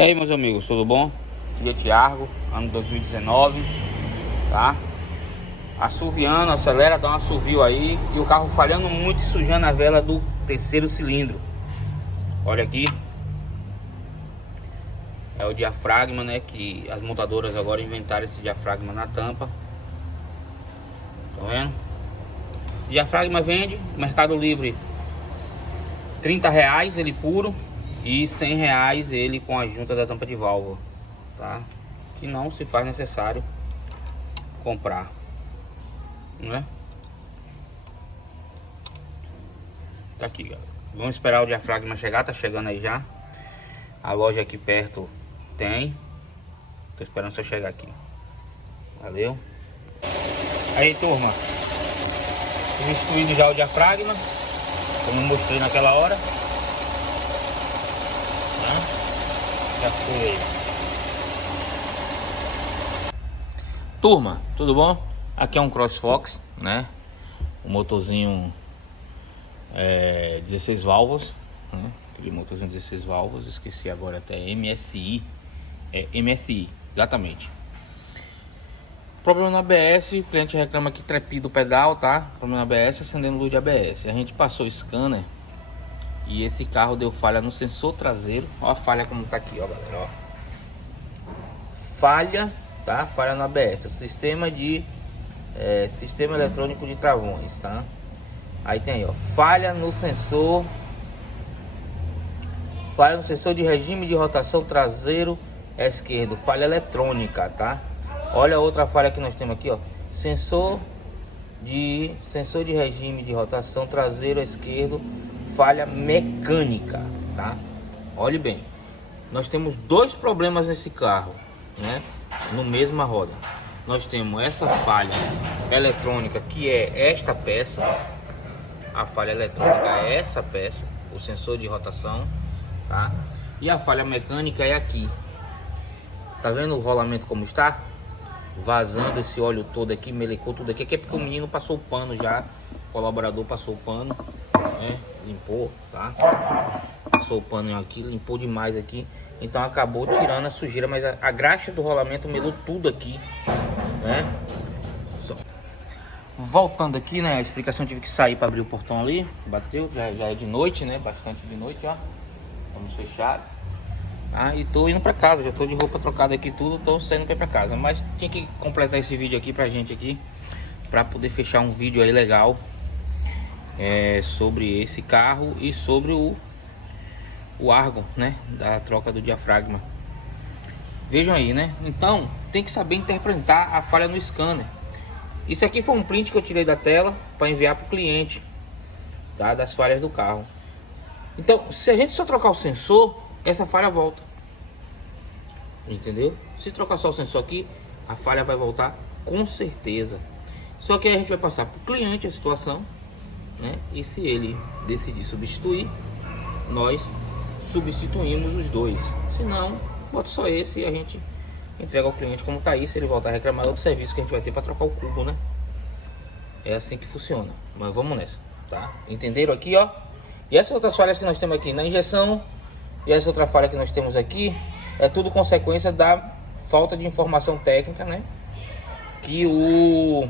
E aí, meus amigos, tudo bom? Fiat Argo, ano 2019, tá? Assoviando, acelera, dá um assovio aí. E o carro falhando muito e sujando a vela do terceiro cilindro. Olha aqui. É o diafragma, né? Que as montadoras agora inventaram esse diafragma na tampa. Tá vendo? Diafragma vende, Mercado Livre, R$30 ele puro. E R$100 ele com a junta da tampa de válvula, tá? Que não se faz necessário comprar, né? Tá aqui, galera. Vamos esperar o diafragma chegar, tá chegando aí já. A loja aqui perto tem. Tô esperando só chegar aqui. Valeu. Aí, turma, substituído já o diafragma, como eu mostrei naquela hora. Já foi. Turma, tudo bom? Aqui é um CrossFox, né? Um motorzinho 16 válvulas, né? Aquele motorzinho 16 válvulas, esqueci agora até MSI. É MSI, exatamente. Problema no ABS, o cliente reclama que trepida o pedal, tá? Problema no ABS, acendendo luz de ABS. A gente passou o scanner e esse carro deu falha no sensor traseiro. Ó a falha como tá aqui, ó, galera, ó. Falha, tá? Falha no ABS, o sistema eletrônico de travões, tá? Aí tem aí, ó, falha no sensor de regime de rotação traseiro esquerdo, falha eletrônica, tá? Olha a outra falha que nós temos aqui, ó, sensor de regime de rotação traseiro esquerdo, falha mecânica, tá? Olhe bem, nós temos dois problemas nesse carro, né? No mesma roda, nós temos essa falha eletrônica, que é esta peça. A falha eletrônica é essa peça, o sensor de rotação, tá? E a falha mecânica é aqui. Tá vendo o rolamento como está? Vazando esse óleo todo aqui, melecou tudo aqui. Aqui é porque o menino passou o pano já, o colaborador passou o pano, né? Limpou, tá? Passou o pano aqui, limpou demais aqui. Então acabou tirando a sujeira, mas a graxa do rolamento melou tudo aqui, né? Voltando aqui, né? A explicação, tive que sair para abrir o portão ali. Bateu, já é de noite, né? Bastante de noite, ó. Vamos fechar. Ah, e tô indo para casa, já tô de roupa trocada aqui tudo, tô saindo para casa. Mas tinha que completar esse vídeo aqui pra gente aqui, para poder fechar um vídeo aí legal sobre esse carro e sobre o Argo, né? Da troca do diafragma. Vejam aí, né? Então tem que saber interpretar a falha no scanner. Isso aqui foi um print que eu tirei da tela para enviar para o cliente, tá? Das falhas do carro. Então, se a gente só trocar o sensor, essa falha volta. Entendeu? Se trocar só o sensor aqui, a falha vai voltar com certeza. Só que aí a gente vai passar para o cliente a situação, né? E se ele decidir substituir, nós substituímos os dois. Se não, bota só esse e a gente entrega ao cliente como tá aí. Se ele voltar a reclamar, é outro serviço que a gente vai ter para trocar o cubo, né? É assim que funciona. Mas vamos nessa, tá? Entenderam aqui, ó? E essas outras falhas que nós temos aqui na injeção e essa outra falha que nós temos aqui é tudo consequência da falta de informação técnica, né? Que o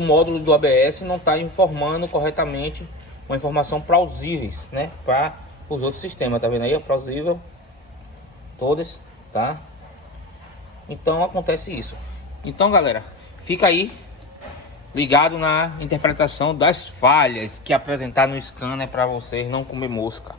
módulo do ABS não está informando corretamente uma informação plausíveis, né? Para os outros sistemas, tá vendo aí? É plausível todas, tá? Então acontece isso. Então, galera, fica aí ligado na interpretação das falhas que apresentar no scanner para vocês não comer mosca.